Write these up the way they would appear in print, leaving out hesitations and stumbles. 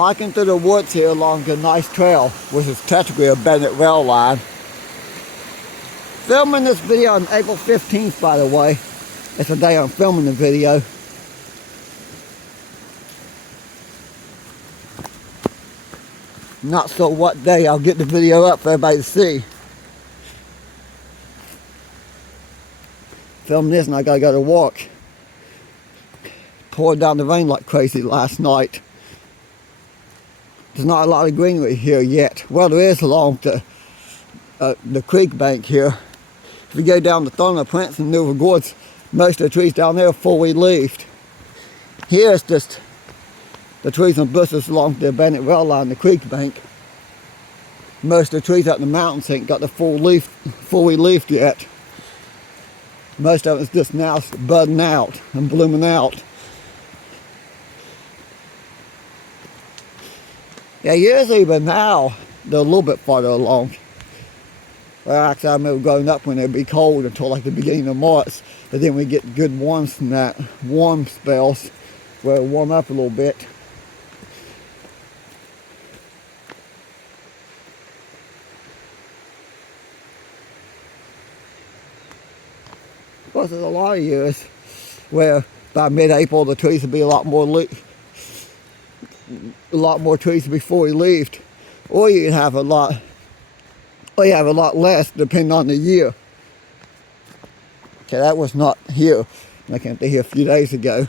Hiking through the woods here along a nice trail, which is technically a Bennett rail line. Filming this video on April 15th, by the way. It's the day I'm filming the video. Not sure what day I'll get the video up for everybody to see. Filming this and I gotta go to work. Poured down the rain like crazy last night. There's not a lot of greenery here yet. Well, there is along the creek bank here. If you go down the Thunder Prince and New Gords, most of the trees down there are fully leafed. Here it's just the trees and bushes along the Bennett rail line, the creek bank. Most of the trees up in the mountains ain't got the fully leafed yet. Most of it's just now budding out and blooming out. Yeah, usually by now, they're a little bit farther along. Well, actually, I remember growing up when it'd be cold until like the beginning of March. But then we get good warms from that, warm spells, where it warm up a little bit. Of course, there's a lot of years where by mid-April the trees will be a lot more trees to be fully leafed, or you have a lot less depending on the year. Okay, that was not here. I came to here a few days ago.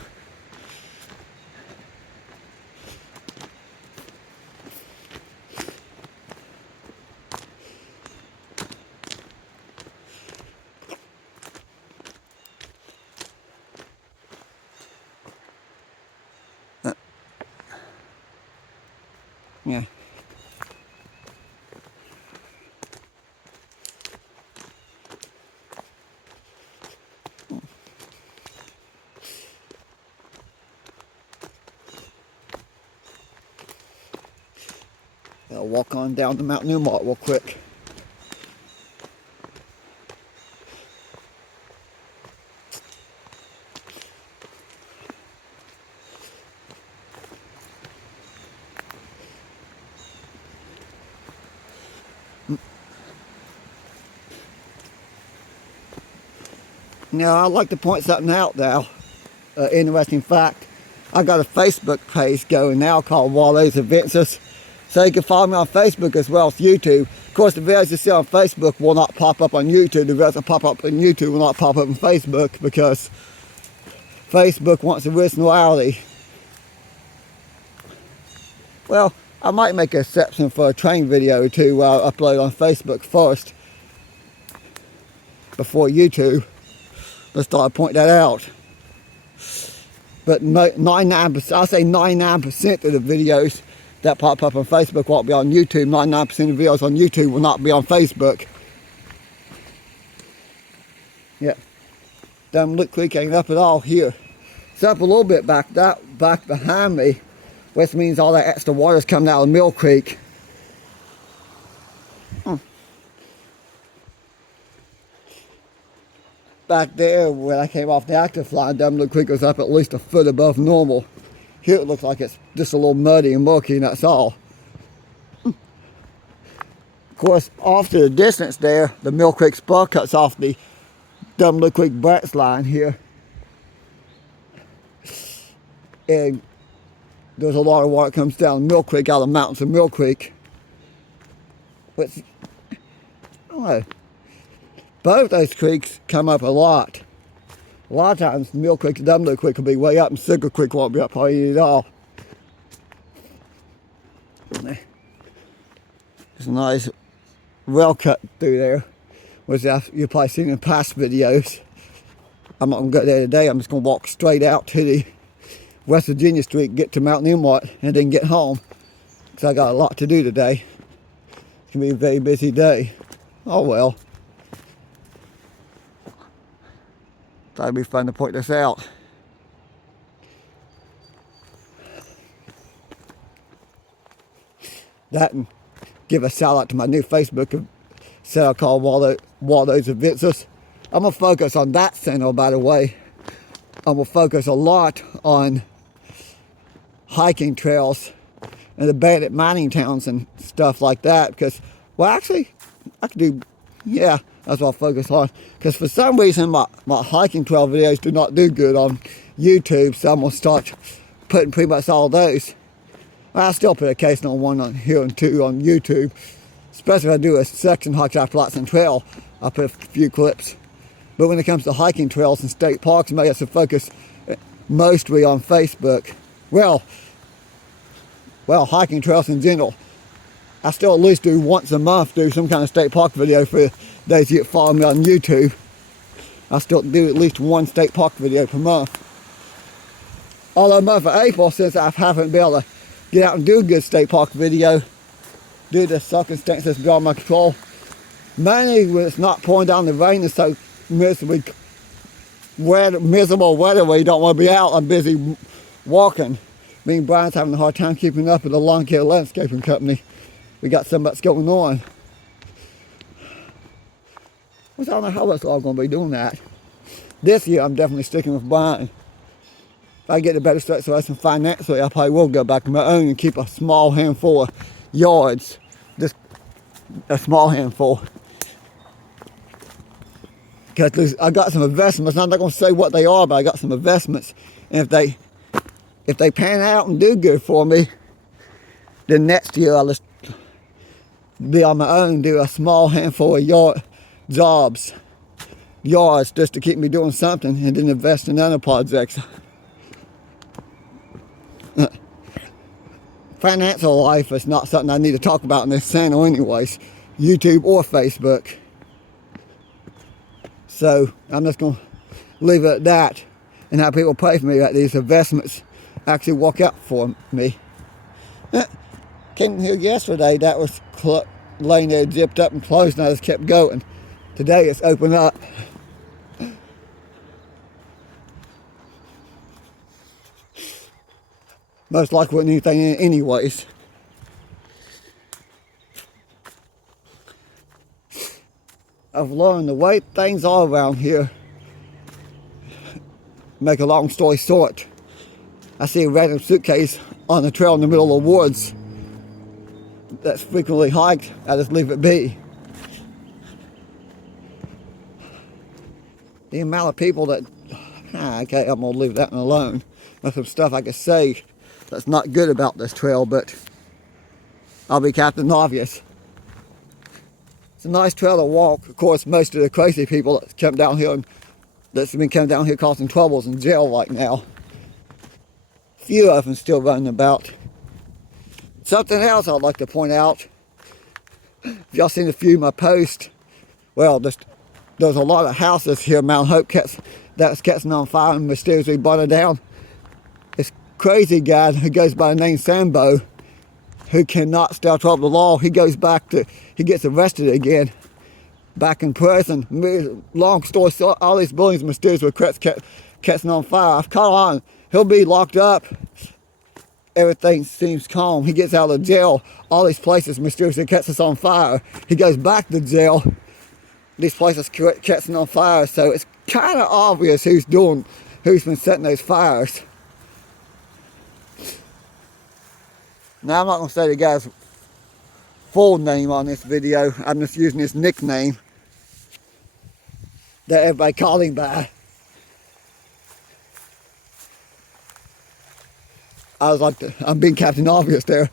Yeah. I'll walk on down to Mount Newmont real quick. Now, I'd like to point something out now. Interesting fact. I got a Facebook page going now called Wallows Adventures. So you can follow me on Facebook as well as YouTube. Of course, the videos you see on Facebook will not pop up on YouTube. The videos that pop up on YouTube will not pop up on Facebook because Facebook wants originality. Well, I might make an exception for a train video to upload on Facebook first before YouTube. Let's start to point that out. But 99%, I'll say 99% of the videos that pop up on Facebook won't be on YouTube. 99% of videos on YouTube will not be on Facebook. Yeah. Dumb Creek ain't up at all here. It's up a little bit back behind me, which means all that extra water's coming out of Mill Creek. Back there, when I came off the active line, Dumb Creek was up at least a foot above normal. Here it looks like it's just a little muddy and murky, and that's all. Of course, off to the distance there, the Mill Creek spur cuts off the Dumb Creek branch line here. And there's a lot of water that comes down Mill Creek out of the mountains of Mill Creek. Which, I don't know. Both those creeks come up a lot. A lot of times, Mill Creek and Dumb Creek will be way up, and Sugar Creek won't be up hardly at all. There's a nice rail cut through there, which you've probably seen in past videos. I'm not going to go there today. I'm just going to walk straight out to the West Virginia Street, get to Mount Newmont, and then get home. Because I got a lot to do today. It's going to be a very busy day. Oh well. Thought it'd be fun to point this out. That and give a shout out to my new Facebook channel called Wallows Adventures. I'm going to focus on that channel, by the way. I'm going to focus a lot on hiking trails and abandoned mining towns and stuff like that. Because, well, actually, I could do, yeah, that's what I'll focus on. Because for some reason, my hiking trail videos do not do good on YouTube, so I'm going to start putting pretty much all those. Well, I still put occasional one on here and two on YouTube. Especially if I do a section hike after lots and trail, I'll put a few clips. But when it comes to hiking trails and state parks, maybe I should focus mostly on Facebook. Well, hiking trails in general. I still at least do once a month, do some kind of state park video for those you follow me on YouTube. I still do at least one state park video per month. Although month of April, since I haven't been able to get out and do a good state park video due to circumstances beyond my control, mainly when it's not pouring down the rain and so miserable weather where you don't want to be out. I'm busy walking. Me and Brian's having a hard time keeping up with the lawn care landscaping company. We got so much going on. Which I don't know how much I'm going to be doing that. This year I'm definitely sticking with Brian. If I get a better situation financially, I probably will go back on my own and keep a small handful of yards. Just a small handful. Because I got some investments. I'm not going to say what they are, but I got some investments. And if they pan out and do good for me, then next year I'll just be on my own, do a small handful of yards just to keep me doing something, and then invest in other projects. Financial life is not something I need to talk about in this channel anyways, YouTube or Facebook. So I'm just going to leave it at that and have people pray for me that these investments actually work out for me. Came here yesterday, that was laying there zipped up and closed, and I just kept going. Today it's open up. Most likely wasn't anything in it anyways. I've learned the way things are around here. Make a long story short, I see a random suitcase on the trail in the middle of the woods that's frequently hiked. I just leave it be. The amount of people that, okay, I'm gonna leave that one alone. There's some stuff I could say that's not good about this trail, but I'll be Captain Obvious. It's a nice trail to walk. Of course, most of the crazy people that come down here and that's been coming down here causing troubles in jail right now. A few of them still running about. Something else I'd like to point out. If y'all seen a few of my posts, well, there's a lot of houses here, Mount Hope, that's catching on fire and mysteriously burning down. This crazy guy who goes by the name Sambo, who cannot stay out of the law, he gets arrested again, back in prison. Long story short, all these buildings mysteriously catching on fire. I've caught on, he'll be locked up. Everything seems calm. He gets out of jail. All these places mysteriously catches on fire. He goes back to jail. These places catching on fire. So it's kind of obvious who's been setting those fires. Now I'm not going to say the guy's full name on this video. I'm just using his nickname that everybody called him by. I'm being Captain Obvious there.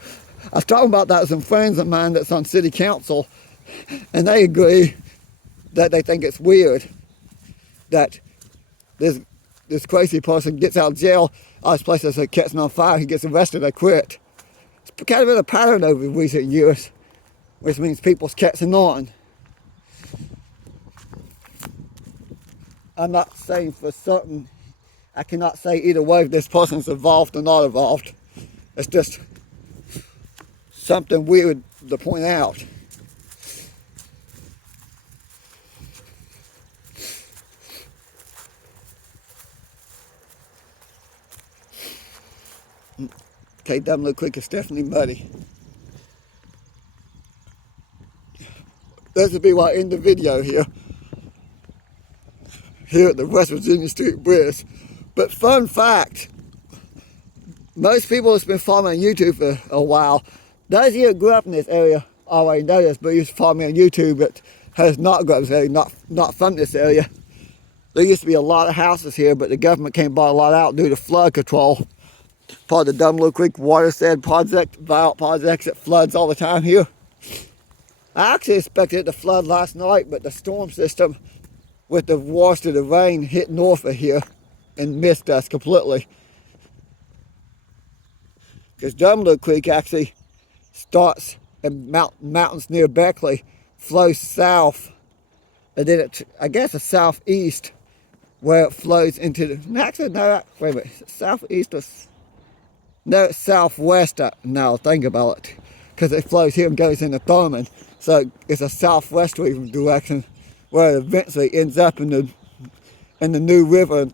I was talking about that with some friends of mine that's on city council, and they agree that they think it's weird that this crazy person gets out of jail, all these places are catching on fire, he gets arrested, they quit. It's kind of been a pattern over recent years, which means people's catching on. I'm not saying for certain, I cannot say either way if this person's involved or not involved. It's just something weird to point out. Okay, Dumb Creek is definitely muddy. This will be why I end the video here at the West Virginia Street Bridge. But fun fact, most people that's been following YouTube for a while, those of you that grew up in this area already know this, but used to follow me on YouTube that has not grown up in this area, not from this area. There used to be a lot of houses here, but the government came bought a lot out due to flood control. Part of the Dumblin Creek Watershed project, violent projects that floods all the time here. I actually expected it to flood last night, but the storm system with the wash of the rain hit north of here and missed us completely. Because Dumblin Creek actually starts in mountains near Beckley, flows south, and then I guess it's southeast, where it flows into the, actually no, wait a minute, southeast or, no, it's southwest now, think about it, because it flows here and goes into Thurman, so it's a southwesterly direction, where it eventually ends up in the new river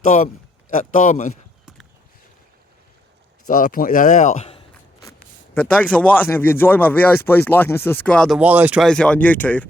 at Thurman. So I point that out. But thanks for watching. If you enjoyed my videos, please like and subscribe to Wallows Trades here on YouTube.